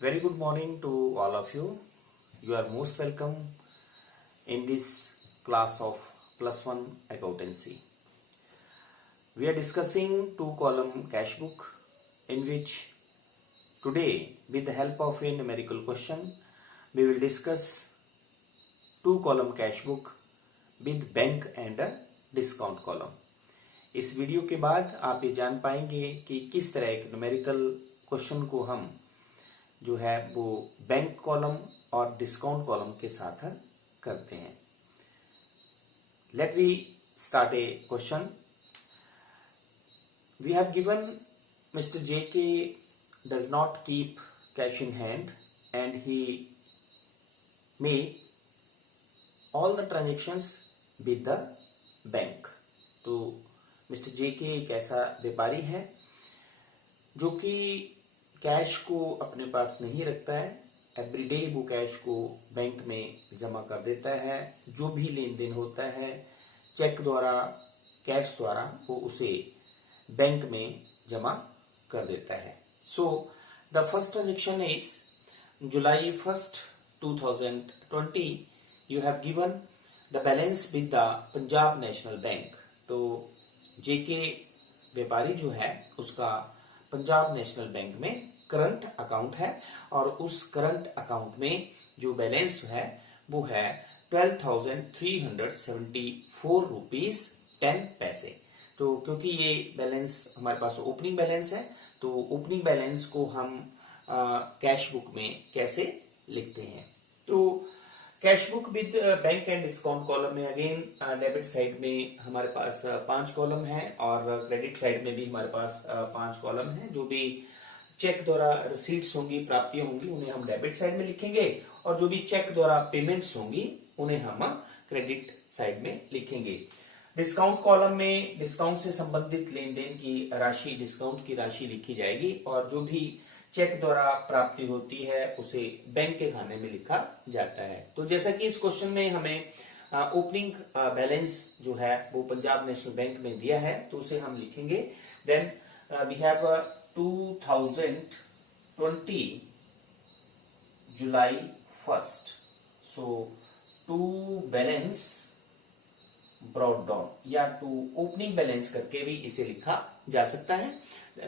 Very good morning to all of you. You are most welcome in this class of plus one accountancy. We are discussing two column cash book in which today with the help of a numerical question we will discuss two column cash book with bank and a discount column. इस video के बाद आप ये जान पाएंगे कि किस तरह एक न्यूमेरिकल क्वेश्चन को हम जो है वो बैंक कॉलम और डिस्काउंट कॉलम के साथ करते हैं. Let we start a question. We have given Mr J K does not keep cash in hand and he made all the transactions with the bank. तो मिस्टर जे के एक ऐसा व्यापारी है जो कि कैश को अपने पास नहीं रखता है. एवरीडे वो कैश को बैंक में जमा कर देता है. जो भी लेन देन होता है चेक द्वारा, कैश द्वारा, वो उसे बैंक में जमा कर देता है. So the first transaction is July 1st 2020. You have given the balance with the Punjab national bank. तो जेके व्यापारी जो है उसका पंजाब नेशनल बैंक में करंट अकाउंट है और उस करंट अकाउंट में जो बैलेंस है वो है 12,374 रुपीज 10 पैसे. तो क्योंकि ये बैलेंस हमारे पास ओपनिंग बैलेंस है तो ओपनिंग बैलेंस को हम कैश बुक में कैसे लिखते हैं. तो cash book with bank and discount column में अगेन डेबिट साइड में हमारे पास 5 कॉलम है और क्रेडिट साइड में भी हमारे पास 5 कॉलम है. जो भी चेक द्वारा रिसीट्स होंगी, प्राप्तियां होंगी, उन्हें हम डेबिट साइड में लिखेंगे और जो भी चेक द्वारा पेमेंट्स होंगी उन्हें हम क्रेडिट साइड में लिखेंगे. डिस्काउंट कॉलम में डिस्काउंट से संबंधित लेन देन की राशि, डिस्काउंट की राशि लिखी जाएगी और जो भी चेक द्वारा प्राप्ति होती है उसे बैंक के खाने में लिखा जाता है. तो जैसा कि इस क्वेश्चन में हमें ओपनिंग बैलेंस जो है वो पंजाब नेशनल बैंक में दिया है तो उसे हम लिखेंगे. Then we have 2020 July 1st. So to balance brought down या टू ओपनिंग बैलेंस करके भी इसे लिखा जा सकता है.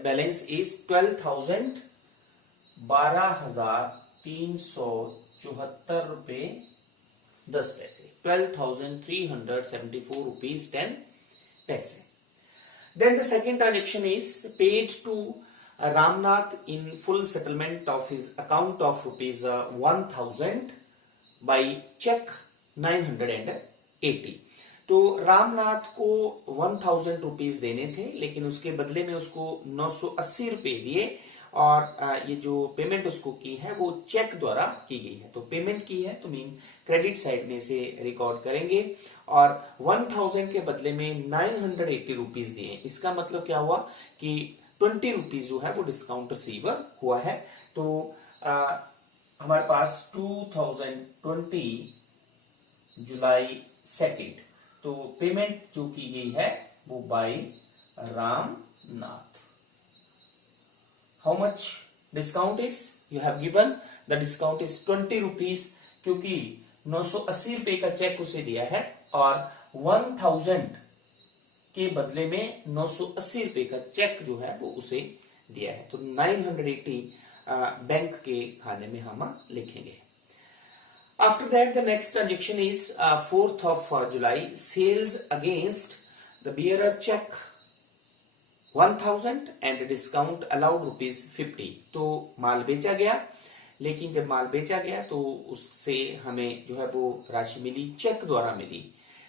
बैलेंस इज 12,374 रुपए 10 पैसे. 12,374 रुपीज 10 पैसे. Then the second transaction is paid to Ramnath in full settlement of his account of rupees 1,000 by check 980. तो रामनाथ को 1,000 रुपीज देने थे लेकिन उसके बदले में उसको 980 रुपए दिए और ये जो पेमेंट उसको की है वो चेक द्वारा की गई है. तो पेमेंट की है तो मीन क्रेडिट साइड में इसे रिकॉर्ड करेंगे और 1,000 के बदले में 980 रुपीज दिए. इसका मतलब क्या हुआ कि 20 रुपीज जो है वो डिस्काउंट रिसीव हुआ है. तो हमारे पास 2020 जुलाई 2nd. तो पेमेंट जो की गई है वो by Ramnath. How much discount is? You have given the discount is 20 rupees क्योंकि 980 रुपए का चेक उसे दिया है और 1,000 के बदले में 980 रुपए का चेक जो है वो उसे दिया है. तो 980 बैंक के खाने में हम लिखेंगे. After that the next transaction is 4th of July. Sales against the bearer check 1,000 and discount allowed rupees 50. तो माल बेचा गया लेकिन जब माल बेचा गया तो उससे हमें जो है वो राशि मिली, चेक द्वारा मिली.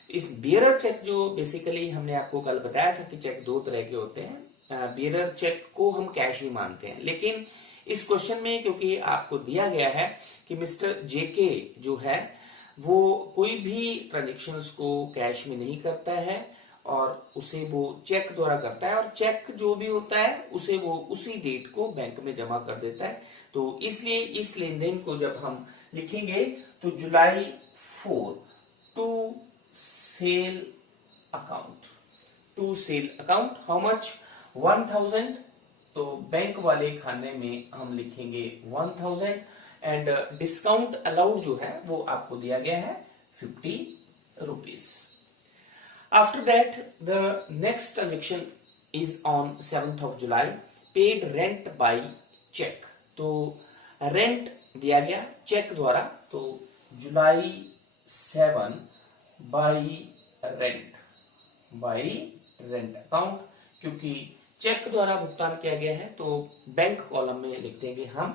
इस बियरर चेक जो बेसिकली हमने आपको कल बताया था कि चेक दो तरह के होते हैं. बियरर चेक को हम कैश ही मानते हैं लेकिन इस क्वेश्चन में क्योंकि आपको दिया गया है कि मिस्टर जेके जो है वो कोई भी ट्रांजेक्शन्स को कैश में नहीं करता है और उसे वो चेक द्वारा करता है और चेक जो भी होता है उसे वो उसी डेट को बैंक में जमा कर देता है. तो इसलिए इस लेन देन को जब हम लिखेंगे तो July 4 to sale account. How much 1,000. तो बैंक वाले खाने में हम लिखेंगे 1000 एंड डिस्काउंट अलाउड जो है वो आपको दिया गया है 50 rupees. After that the next transaction is on 7th of July, paid rent by cheque. तो रेंट दिया गया चेक द्वारा, तो जुलाई 7 बाय रेंट अकाउंट, क्योंकि चेक द्वारा भुगतान किया गया है तो बैंक कॉलम में लिख देंगे हम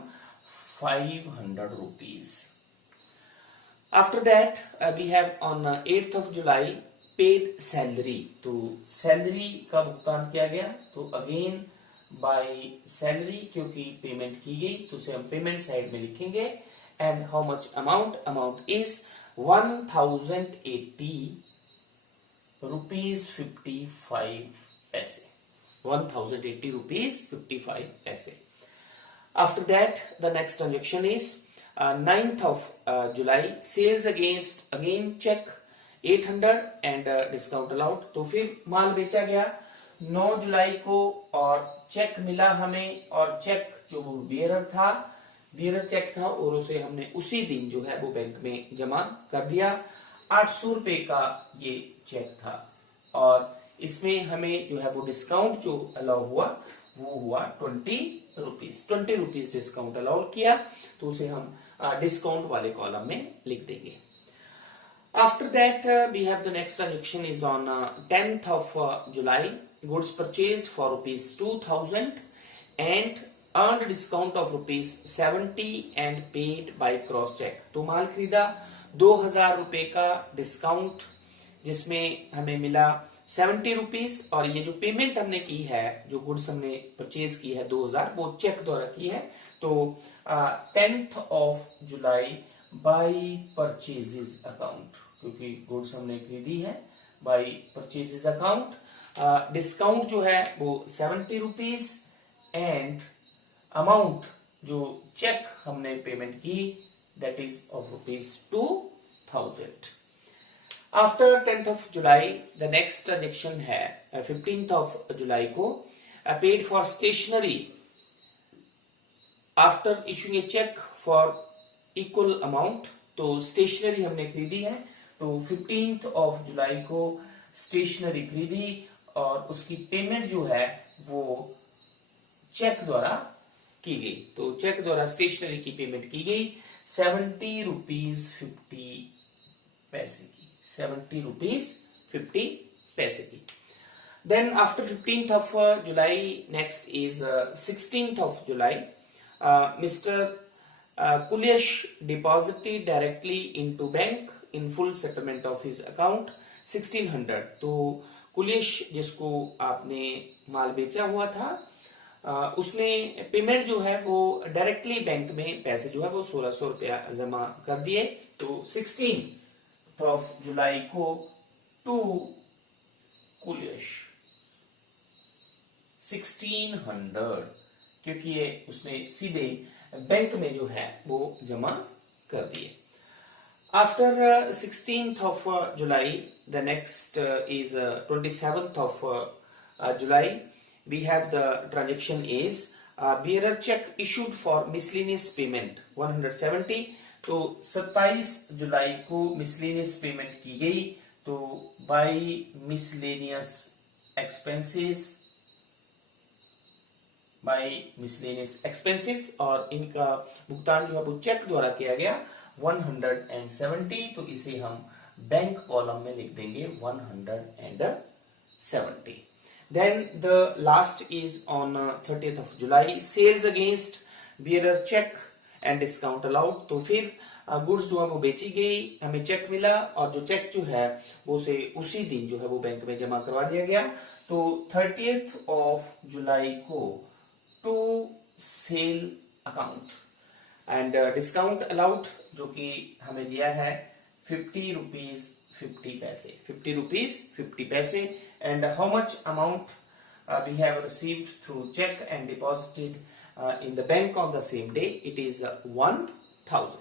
500 rupees. After that we have on 8th of July paid salary. तो सैलरी का भुगतान किया गया, तो अगेन बाय सैलरी, क्योंकि पेमेंट की गई तो उसे हम पेमेंट साइड में लिखेंगे। And how much amount is 1080 rupees 55 पैसे, 1080 रुपीज 55 पैसे। After that the next transaction is 9th of July, sales against again cheque 800 and discount allowed. तो फिर माल बेचा गया 9 जुलाई को और चेक मिला हमें, और चेक जो बियरर चेक था और उसे हमने उसी दिन जो है वो बैंक में जमा कर दिया। 800 रुपए का ये चेक था और इसमें हमें जो है वो डिस्काउंट जो अलाउ हुआ वो हुआ 20 रुपीज डिस्काउंट अलाउ किया, तो उसे हम डिस्काउंट वाले कॉलम में लिख देंगे। After that, we have the next transaction is on 10th of July. Goods purchased for rupees 2000 and earned discount of rupees 70 and paid by cross check. तो माल खरीदा 2000 रुपए का डिस्काउंट, जिसमें हमें मिला 70 रुपीज, और ये जो पेमेंट हमने की है, जो गुड्स हमने परचेज की है 2000, वो चेक द्वारा की है। तो 10th of July by purchases account, क्योंकि गुड्स हमने खरीदी है, बाई परचेजेस अकाउंट। डिस्काउंट जो है वो 70 रुपीज एंड अमाउंट जो चेक हमने पेमेंट की that is of rupees 2000। After 10th of July the next transaction है 15th of July को, paid for stationery after issuing a cheque for equal amount. तो stationery हमने खरीदी है, तो 15th of July को स्टेशनरी खरीदी और उसकी पेमेंट जो है वो चेक द्वारा की गई। तो चेक द्वारा स्टेशनरी की पेमेंट की गई 70 रुपीज 50 पैसे की, 70 रुपीज 50 पैसे की। Then after 15th of July next is 16th of July, Mr. Kulesh deposited directly into bank in full settlement of his account 1600। तो कुलेश जिसको आपने माल बेचा हुआ था, उसने पेमेंट जो है वो डायरेक्टली बैंक में पैसे जो है वो 1600 रुपया जमा कर दिए। तो 16th of July को टू कुलेश 1600, क्योंकि ये उसने सीधे बैंक में जो है वो जमा कर दिए। After 16th of July the next is 27th of July, we have the transaction is bearer check issued for miscellaneous payment 170। तो 27 जुलाई को मिसलेनियस पेमेंट की गई, तो बाई मिसलेनियस एक्सपेंसेस और इनका भुगतान जो है वो चेक द्वारा किया गया 170। तो इसे हम बैंक कॉलम में लिख देंगे 170। Then the last is on 30th of July, sales against bearer cheque and discount allowed. तो फिर गुड्स जो है वो बेची गई, हमें चेक मिला और जो चेक जो है वो से उसी दिन जो है वो बैंक में जमा करवा दिया गया। तो 30th of July को to sale account and discount allowed जो कि हमें दिया है 50 रुपीज 50 पैसे and how much amount we have received through cheque and deposited in the bank on the same day, it is 1000।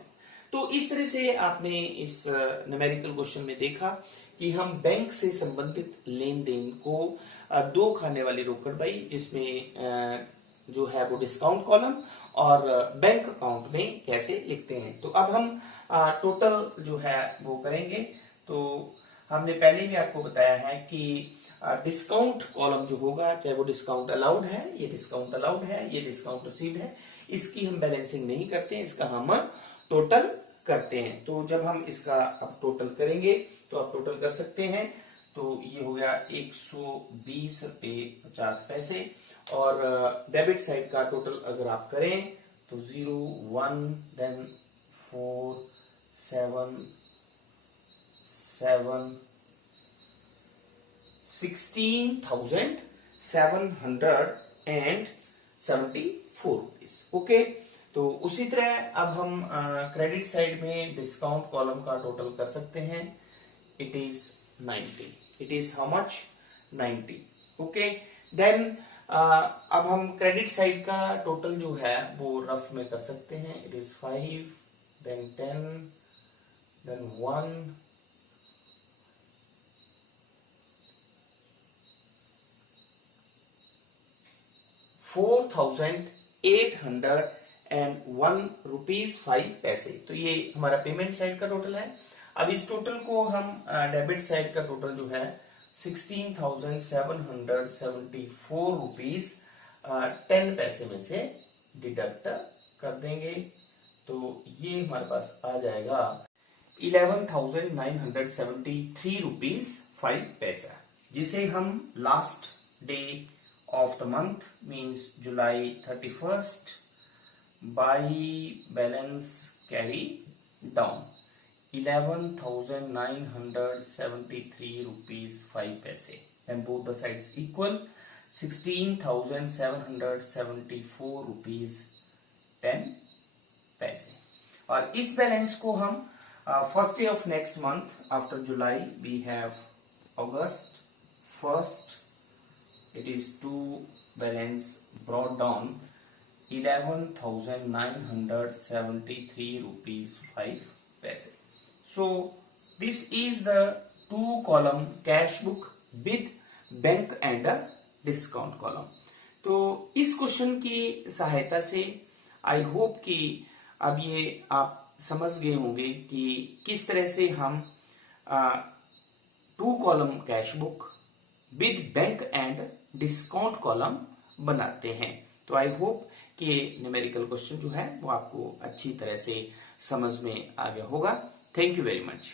तो इस तरह से आपने इस न्यूमेरिकल क्वेश्चन में देखा कि हम बैंक से संबंधित लेन देन को दो खाने वाली रोकड़ पाई, जिसमें जो है वो डिस्काउंट कॉलम और बैंक अकाउंट में कैसे लिखते हैं। तो अब हम टोटल जो है वो करेंगे। तो हमने पहले भी आपको बताया है कि डिस्काउंट कॉलम जो होगा, चाहे वो डिस्काउंट अलाउड है, ये डिस्काउंट अलाउड है, ये डिस्काउंट रिसीव्ड है, इसकी हम बैलेंसिंग नहीं करते हैं, इसका हम टोटल करते हैं। तो जब हम इसका अब टोटल करेंगे तो आप टोटल कर सकते हैं। तो ये हो गया 120 रुपये 50 पैसे। और डेबिट साइड का टोटल अगर आप करें तो 0 1 देन 4 7 7 16,774 रुपीज। ओके, तो उसी तरह अब हम क्रेडिट साइड में डिस्काउंट कॉलम का टोटल कर सकते हैं। It is 90। It is how much? 90। Okay, then अब हम क्रेडिट साइड का टोटल जो है वो रफ में कर सकते हैं। It is 5 then 10 then 1 4,801 rupees 5 पैसे। तो ये हमारा पेमेंट साइड का टोटल है। अब इस टोटल को हम डेबिट साइड का टोटल जो है 16,774 रुपीज 10 पैसे में से डिडक्ट कर देंगे। तो ये हमारे पास आ जाएगा 11,973 रुपीज 5 पैसा, जिसे हम last day of the month means July 31st by balance carry down 11,973 rupees 5 paise, and both the sides equal 16,774 rupees 10 paise। और इस बैलेंस को हम first day of next month after July we have August 1st, it is to balance brought down 11,973 rupees 5 paise। So this is the 2 column cash book with bank and a discount column। तो इस question की सहायता से I hope कि अब ये आप समझ गए होंगे कि किस तरह से हम 2 column cash book with bank and discount column बनाते हैं। तो आई होप कि न्यूमेरिकल क्वेश्चन जो है वो आपको अच्छी तरह से समझ में आ गया होगा। Thank you very much.